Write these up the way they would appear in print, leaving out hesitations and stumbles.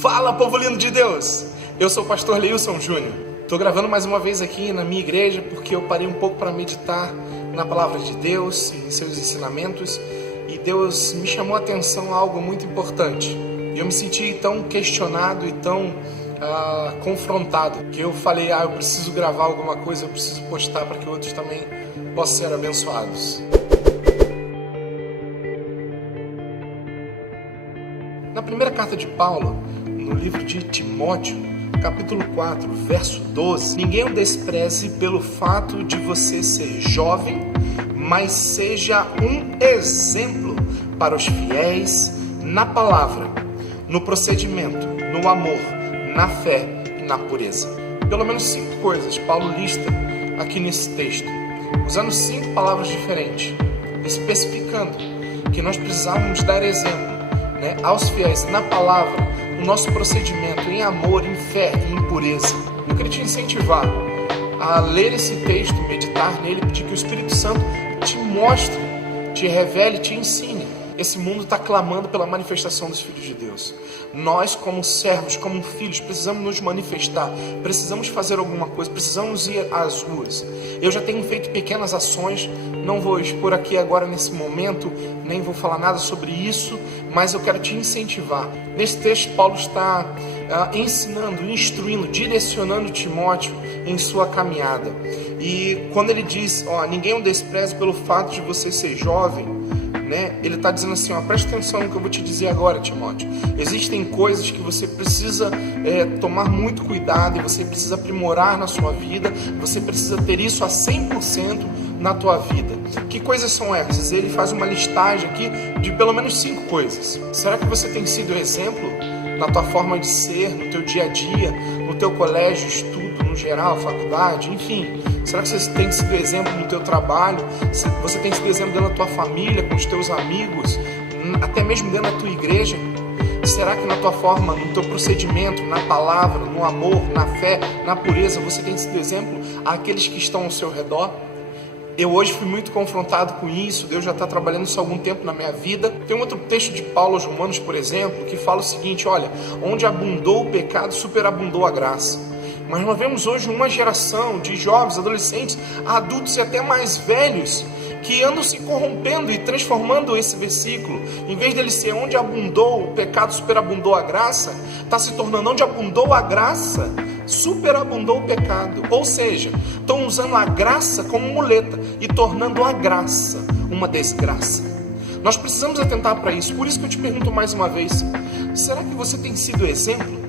Fala, povo lindo de Deus! Eu sou o pastor Leilson Júnior. Estou gravando mais uma vez aqui na minha igreja porque eu parei um pouco para meditar na palavra de Deus, em seus ensinamentos, e Deus me chamou a atenção a algo muito importante. E eu me senti tão questionado e tão confrontado, que eu falei, eu preciso gravar alguma coisa, eu preciso postar para que outros também possam ser abençoados. Na primeira carta de Paulo, no livro de Timóteo, capítulo 4, verso 12, ninguém o despreze pelo fato de você ser jovem, mas seja um exemplo para os fiéis na palavra, no procedimento, no amor, na fé e na pureza. Pelo menos 5 coisas Paulo lista aqui nesse texto, usando 5 palavras diferentes, especificando que nós precisávamos dar exemplo, aos fiéis na palavra, no nosso procedimento, em amor, em fé e em pureza. Eu queria te incentivar a ler esse texto, meditar nele, pedir que o Espírito Santo te mostre, te revele, te ensine. Esse mundo está clamando pela manifestação dos filhos de Deus. Nós, como servos, como filhos, precisamos nos manifestar, precisamos fazer alguma coisa, precisamos ir às ruas. Eu já tenho feito pequenas ações, não vou expor aqui agora nesse momento, nem vou falar nada sobre isso, mas eu quero te incentivar. Nesse texto, Paulo está ensinando, instruindo, direcionando Timóteo em sua caminhada. E quando ele diz, ninguém o despreze pelo fato de você ser jovem, ele está dizendo assim, preste atenção no que eu vou te dizer agora, Timóteo. Existem coisas que você precisa tomar muito cuidado e você precisa aprimorar na sua vida, você precisa ter isso a 100% na tua vida. Que coisas são essas? Ele faz uma listagem aqui de pelo menos 5 coisas. Será que você tem sido exemplo na tua forma de ser, no teu dia a dia, no teu colégio, estudo, no geral, faculdade, enfim? Será que você tem sido exemplo no teu trabalho? Você tem sido exemplo dentro da tua família, com os teus amigos, até mesmo dentro da tua igreja? Será que na tua forma, no teu procedimento, na palavra, no amor, na fé, na pureza, você tem sido exemplo àqueles que estão ao seu redor? Eu hoje fui muito confrontado com isso, Deus já está trabalhando isso há algum tempo na minha vida. Tem um outro texto de Paulo aos Romanos, por exemplo, que fala o seguinte, onde abundou o pecado, superabundou a graça. Mas nós vemos hoje uma geração de jovens, adolescentes, adultos e até mais velhos que andam se corrompendo e transformando esse versículo. Em vez dele ser onde abundou o pecado, superabundou a graça, está se tornando onde abundou a graça, superabundou o pecado. Ou seja, estão usando a graça como muleta e tornando a graça uma desgraça. Nós precisamos atentar para isso. Por isso que eu te pergunto mais uma vez, será que você tem sido exemplo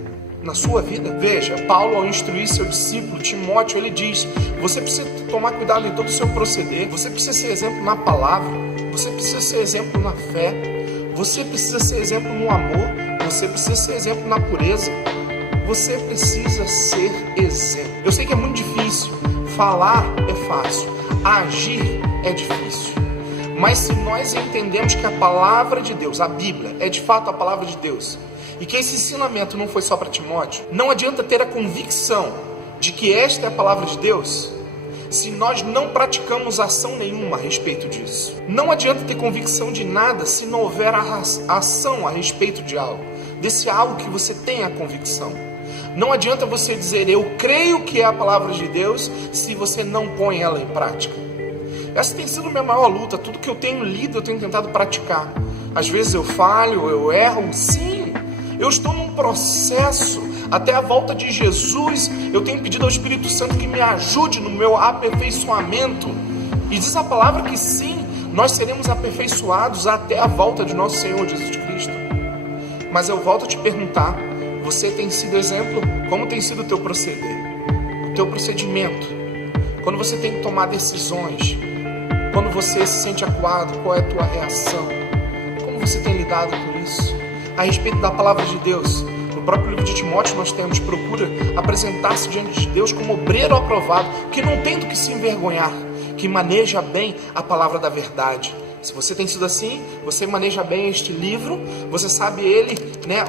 na sua vida? Veja, Paulo, ao instruir seu discípulo Timóteo, ele diz, você precisa tomar cuidado em todo o seu proceder, você precisa ser exemplo na palavra, você precisa ser exemplo na fé, você precisa ser exemplo no amor, você precisa ser exemplo na pureza, você precisa ser exemplo. Eu sei que é muito difícil, falar é fácil, agir é difícil, mas se nós entendemos que a palavra de Deus, a Bíblia, é de fato a palavra de Deus, e que esse ensinamento não foi só para Timóteo, não adianta ter a convicção de que esta é a palavra de Deus, se nós não praticamos ação nenhuma a respeito disso. Não adianta ter convicção de nada se não houver ação a respeito de algo, desse algo que você tem a convicção. Não adianta você dizer, eu creio que é a palavra de Deus, se você não põe ela em prática. Essa tem sido a minha maior luta, tudo que eu tenho lido, eu tenho tentado praticar. Às vezes eu falho, eu erro, sim. Eu estou num processo, até a volta de Jesus, eu tenho pedido ao Espírito Santo que me ajude no meu aperfeiçoamento. E diz a palavra que sim, nós seremos aperfeiçoados até a volta de nosso Senhor Jesus Cristo. Mas eu volto a te perguntar, você tem sido exemplo? Como tem sido o teu proceder? O teu procedimento? Quando você tem que tomar decisões, quando você se sente acuado, qual é a tua reação? Como você tem lidado com isso? A respeito da palavra de Deus, no próprio livro de Timóteo nós temos, procura apresentar-se diante de Deus como obreiro aprovado, que não tem do que se envergonhar, que maneja bem a palavra da verdade. Se você tem sido assim, você maneja bem este livro, você sabe ele,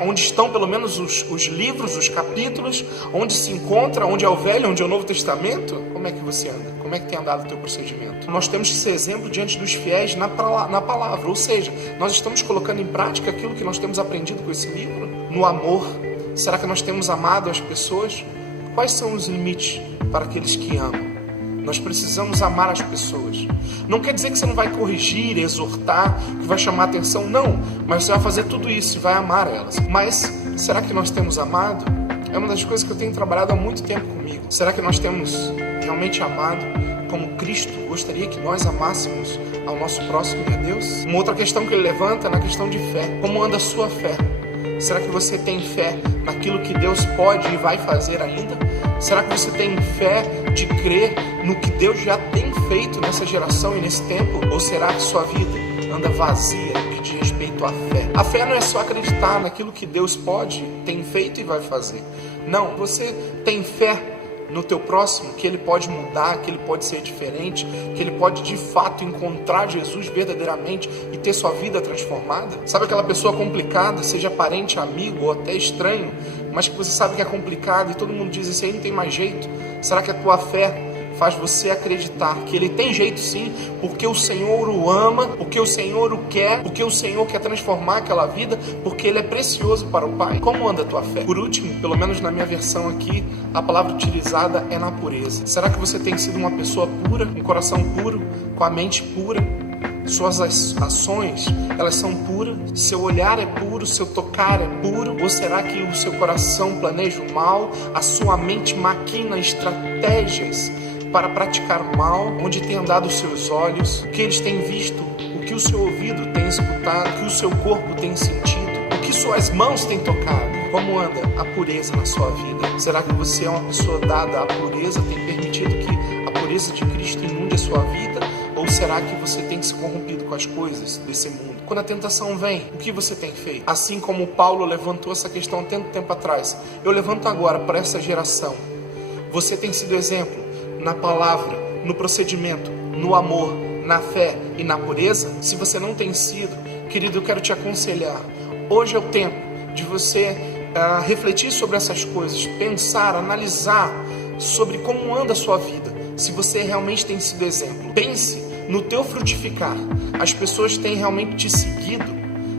onde estão pelo menos os livros, os capítulos, onde se encontra, onde é o Velho, onde é o Novo Testamento. Como é que você anda? Como é que tem andado o teu procedimento? Nós temos que ser exemplo diante dos fiéis na palavra, ou seja, nós estamos colocando em prática aquilo que nós temos aprendido com esse livro. no amor? Será que nós temos amado as pessoas? Quais são os limites para aqueles que amam? Nós precisamos amar as pessoas. Não quer dizer que você não vai corrigir, exortar, que vai chamar atenção, não. Mas você vai fazer tudo isso e vai amar elas. Mas será que nós temos amado? É uma das coisas que eu tenho trabalhado há muito tempo comigo. Será que nós temos realmente amado como Cristo gostaria que nós amássemos ao nosso próximo e a Deus? Uma outra questão que ele levanta é na questão de fé. Como anda a sua fé? Será que você tem fé naquilo que Deus pode e vai fazer ainda? Será que você tem fé de crer no que Deus já tem feito nessa geração e nesse tempo? Ou será que sua vida anda vazia e de respeito à fé? A fé não é só acreditar naquilo que Deus pode, tem feito e vai fazer. Não, você tem fé no teu próximo, que ele pode mudar, que ele pode ser diferente, que ele pode de fato encontrar Jesus verdadeiramente e ter sua vida transformada? Sabe aquela pessoa complicada, seja parente, amigo ou até estranho, mas que você sabe que é complicado e todo mundo diz, esse aí não tem mais jeito? Será que a tua fé faz você acreditar que ele tem jeito sim, porque o Senhor o ama, porque o Senhor o quer, porque o Senhor quer transformar aquela vida, porque ele é precioso para o Pai? Como anda a tua fé? Por último, pelo menos na minha versão aqui, a palavra utilizada é na pureza. Será que você tem sido uma pessoa pura, um coração puro, com a mente pura? Suas ações, elas são puras? Seu olhar é puro? Seu tocar é puro? Ou será que o seu coração planeja o mal? A sua mente maquina estratégias para praticar o mal? Onde tem andado os seus olhos? O que eles têm visto? O que o seu ouvido tem escutado? O que o seu corpo tem sentido? O que suas mãos têm tocado? Como anda a pureza na sua vida? Será que você é uma pessoa dada à pureza? Tem permitido que a pureza de Cristo inunde a sua vida? Ou será que você tem se corrompido com as coisas desse mundo? Quando a tentação vem, o que você tem feito? Assim como Paulo levantou essa questão há tanto tempo atrás, eu levanto agora para essa geração. Você tem sido exemplo na palavra, no procedimento, no amor, na fé e na pureza? Se você não tem sido, querido, eu quero te aconselhar. Hoje é o tempo de você refletir sobre essas coisas, pensar, analisar sobre como anda a sua vida. Se você realmente tem sido exemplo, pense no teu frutificar. As pessoas têm realmente te seguido,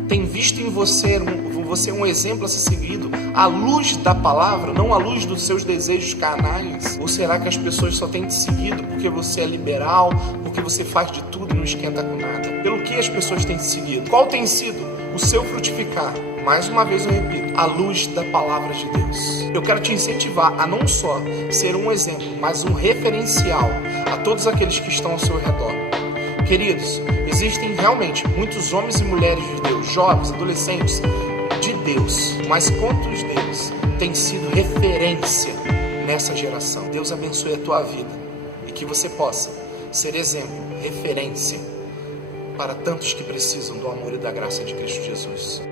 têm visto em você um exemplo a ser seguido, à luz da palavra, não à luz dos seus desejos carnais? Ou será que as pessoas só têm te seguido porque você é liberal, porque você faz de tudo e não esquenta com nada? Pelo que as pessoas têm te seguido? Qual tem sido o seu frutificar? Mais uma vez eu repito, à luz da palavra de Deus. Eu quero te incentivar a não só ser um exemplo, mas um referencial a todos aqueles que estão ao seu redor. Queridos, existem realmente muitos homens e mulheres de Deus, jovens, adolescentes de Deus, mas quantos deles têm sido referência nessa geração? Deus abençoe a tua vida e que você possa ser exemplo, referência para tantos que precisam do amor e da graça de Cristo Jesus.